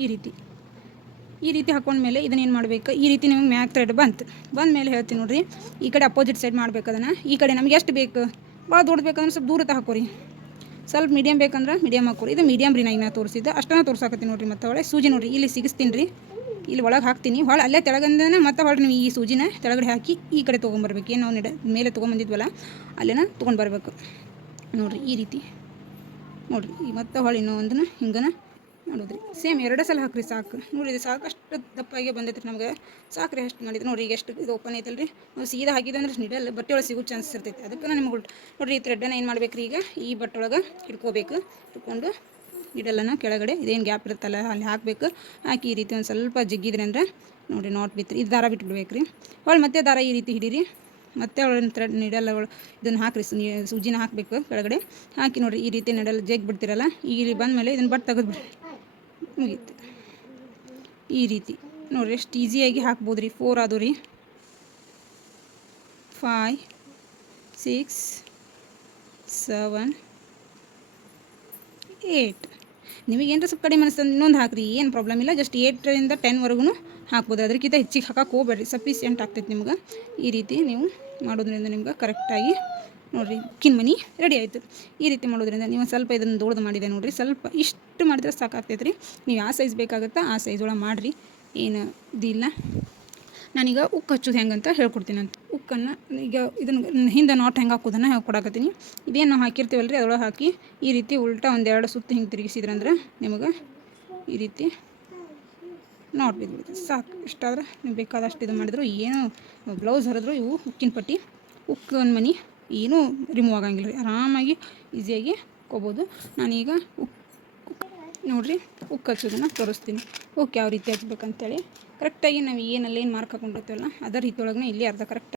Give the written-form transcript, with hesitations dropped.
ಈ ರೀತಿ ಹಾಕೊಂಡ್ಮೇಲೆ ಇದನ್ನೇನು ಮಾಡಬೇಕು, ಈ ರೀತಿ ನಿಮಗೆ ಮ್ಯಾಕ್ ಥ್ರೆಡ್ ಬಂದ ಮೇಲೆ ಹೇಳ್ತೀನಿ ನೋಡಿರಿ, ಈ ಕಡೆ ಅಪೋಸಿಟ್ ಸೈಡ್ ಮಾಡಬೇಕು ಅದನ್ನು. ಈ ಕಡೆ ನಮ್ಗೆ ಎಷ್ಟು ಬೇಕು, ಭಾಳ ದೊಡ್ಡ ಬೇಕಂದ್ರೆ ಸ್ವಲ್ಪ ದೂರ ಹಾಕೋರಿ, ಸ್ವಲ್ಪ ಮೀಡಿಯಮ್ ಬೇಕಂದ್ರೆ ಮೀಡಿಯಮ್ ಹಾಕೋರಿ. ಇದು ಮೀಡಿಯಮ್ ರೀ, ನಾ ತೋರಿಸಿದ್ದು ಅಷ್ಟನ್ನು ತೋರ್ಸಾಕತ್ತೀನಿ ನೋಡಿರಿ. ಮತ್ತು ಹೊಳೆ ಸೂಜಿ ನೋಡಿರಿ ಇಲ್ಲಿ ಸಿಗಿಸ್ತೀನಿ ರೀ, ಇಲ್ಲಿ ಒಳಗೆ ಹಾಕ್ತೀನಿ, ಹೊಳೆ ಅಲ್ಲೇ ತೆಳಗಂದನೇ ಮತ್ತೆ ಹೊಳೆ ನೀವು ಈ ಸೂಜಿನ ತೆಳಗಡೆ ಹಾಕಿ ಈ ಕಡೆ ತೊಗೊಂಬರ್ಬೇಕು. ಏನು ನಾವು ಮೇಲೆ ತೊಗೊಂಬಂದಿದ್ವಲ್ಲ ಅಲ್ಲೇನ ತೊಗೊಂಡ್ಬರ್ಬೇಕು ನೋಡಿರಿ. ಈ ರೀತಿ ನೋಡಿರಿ. ಈ ಮತ್ತೆ ಹೊಳೆ ಇನ್ನೂ ಒಂದನ್ನು ಹಿಂಗನ ನೋಡಿದ್ರಿ. ಸೇಮ್ 2 ಸಲ ಹಾಕ್ರಿ ಸಾಕು ನೋಡಿರಿ. ಇದು ಸಾಕಷ್ಟು ದಪ್ಪಾಗೆ ಬಂದೈತ್ರಿ ನಮ್ಗೆ, ಸಾಕ್ರಿ ಅಷ್ಟು ಮಾಡಿದ್ರೆ ನೋಡಿರಿ. ಈಗ ಎಷ್ಟು ಇದು ಓಪನ್ ಐತಲ್ಲ ರೀ, ನಾವು ಸೀದಾ ಹಾಕಿದ್ರೆ ಅಂದ್ರೆ ನಿಡಲ್ ಬಟ್ಟೆ ಒಳಗೆ ಸಿಗೋ ಚಾನ್ಸಸ್ ಇರ್ತೈತೆ. ಅದಕ್ಕೆ ನಾನು ನಿಮ್ಗೆ ನೋಡಿರಿ, ಈ ಥ್ರೆಡ್ಡನ್ನು ಏನು ಮಾಡ್ಬೇಕು ರೀ, ಈಗ ಈ ಬಟ್ಟೆ ಒಳಗೆ ಹಿಡ್ಕೋಬೇಕು. ಹಿಡ್ಕೊಂಡು ನಿಡಲನ್ನು ಕೆಳಗಡೆ ಇದೇನು ಗ್ಯಾಪ್ ಇರುತ್ತಲ್ಲ ಅಲ್ಲಿ ಹಾಕಬೇಕು. ಹಾಕಿ ಈ ರೀತಿ ಒಂದು ಸ್ವಲ್ಪ ಜಗ್ಗಿದ್ರಿ ಅಂದ್ರೆ ನೋಡಿರಿ ನಾಟ್ ಬಿತ್ತು. ಇದು ದಾರ ಬಿಟ್ಬಿಡ್ಬೇಕು ರೀ. ಹೊಳ್ಳಿ ಮತ್ತೆ ದಾರ ಈ ರೀತಿ ಹಿಡೀರಿ, ಮತ್ತೆ ಅವಳ ಥ್ರೆಡ್ ನಿಡಲ್ ಇದನ್ನು ಹಾಕಿರಿ, ಸೂಜಿನ ಹಾಕಬೇಕು ಕೆಳಗಡೆ ಹಾಕಿ ನೋಡಿರಿ. ಈ ರೀತಿ ನಿಡಲ್ ಜಗ್ಗಿ ಬಿಡ್ತಿರಲ್ಲ, ಈಗ ಬಂದಮೇಲೆ ಇದನ್ನು ಬಟ್ ತೆಗೆದ್ಬಿಡ್ರಿ, ಮುಗೀತು. ಈ ರೀತಿ ನೋಡಿರಿ ಎಷ್ಟು ಈಸಿಯಾಗಿ ಹಾಕ್ಬೋದು ರೀ. 4 ಆದವು ರೀ, 5 6 7 8. ನಿಮಗೇನು ಸ್ವಲ್ಪ ಕಡಿಮೆ ಅನಿಸ್ತದೆ ಇನ್ನೊಂದು ಹಾಕಿರಿ, ಏನು ಪ್ರಾಬ್ಲಮ್ ಇಲ್ಲ. ಜಸ್ಟ್ 8ರಿಂದ 10ವರೆಗೂ ಹಾಕ್ಬೋದು, ಅದಕ್ಕಿಂತ ಹೆಚ್ಚಿಗೆ ಹಾಕಕ್ಕೆ ಹೋಗ್ಬೇಡ್ರಿ, ಸಫಿಸಿಯೆಂಟ್ ಆಗ್ತೈತೆ ನಿಮ್ಗೆ. ಈ ರೀತಿ ನೀವು ಮಾಡೋದ್ರಿಂದ ನಿಮ್ಗೆ ಕರೆಕ್ಟಾಗಿ ನೋಡಿರಿ ಉಕ್ಕಿನ ಮನೆ ರೆಡಿ ಆಯಿತು. ಈ ರೀತಿ ಮಾಡೋದ್ರಿಂದ ನೀವು ಸ್ವಲ್ಪ ಇದನ್ನು ದೊಡ್ಡದು ಮಾಡಿದೆ ನೋಡಿರಿ, ಸ್ವಲ್ಪ ಇಷ್ಟು ಮಾಡಿದ್ರೆ ಸಾಕಾಗ್ತೈತೆ ರೀ. ನೀವು ಯಾವ ಸೈಜ್ ಬೇಕಾಗುತ್ತಾ ಆ ಸೈಜ್ ಒಳಗೆ ಮಾಡಿರಿ, ಏನು ಇದಿಲ್ಲ. ನಾನೀಗ ಉಕ್ಕು ಹಚ್ಚೋದು ಹೆಂಗಂತ ಹೇಳ್ಕೊಡ್ತೀನಿ ಅಂತ. ಉಕ್ಕನ್ನು ಈಗ ಇದನ್ನು ಹಿಂದೆ ನಾಟ್ ಹೆಂಗೆ ಹಾಕೋದನ್ನು ಹೇಳ್ಕೊಡಕತ್ತೀನಿ. ಇದೇನು ನಾವು ಹಾಕಿರ್ತೀವಲ್ಲ ರೀ ಅದರೊಳಗೆ ಹಾಕಿ ಈ ರೀತಿ ಉಲ್ಟಾ 1-2 ಸುತ್ತು ಹಿಂಗೆ ತಿರುಗಿಸಿದ್ರಂದ್ರೆ ನಿಮಗೆ ಈ ರೀತಿ ನಾಟ್ ಬಿದ್ದುಬಿಡ್ತದೆ. ಸಾಕು, ಇಷ್ಟಾದ್ರೆ ನೀವು ಬೇಕಾದಷ್ಟು ಇದು ಮಾಡಿದ್ರು ಏನು ಬ್ಲೌಸ್ ಹರಿದ್ರು ಇವು ಉಕ್ಕಿನ ಪಟ್ಟಿ ಉಕ್ಕಿನ ಮನೆ ಏನೂ ರಿಮೂವ್ ಆಗಂಗಿಲ್ಲ ರೀ, ಆರಾಮಾಗಿ ಈಸಿಯಾಗಿ ಹಾಕ್ಕೋಬೋದು. ನಾನೀಗ ನೋಡಿರಿ ಉಕ್ಕು ಹಚ್ಚೋದನ್ನು ತೋರಿಸ್ತೀನಿ. ಉಕ್ಕು ಯಾವ ರೀತಿ ಹಚ್ಬೇಕಂತೇಳಿ ಕರೆಕ್ಟಾಗಿ ನಾವು ಏನು ಮಾರ್ಕ್ ಹಾಕೊಂಡಿರ್ತೀವಲ್ಲ ಅದೇ ರೀತಿ ಒಳಗೆ ಇಲ್ಲಿ ಅರ್ಧ ಕರೆಕ್ಟ್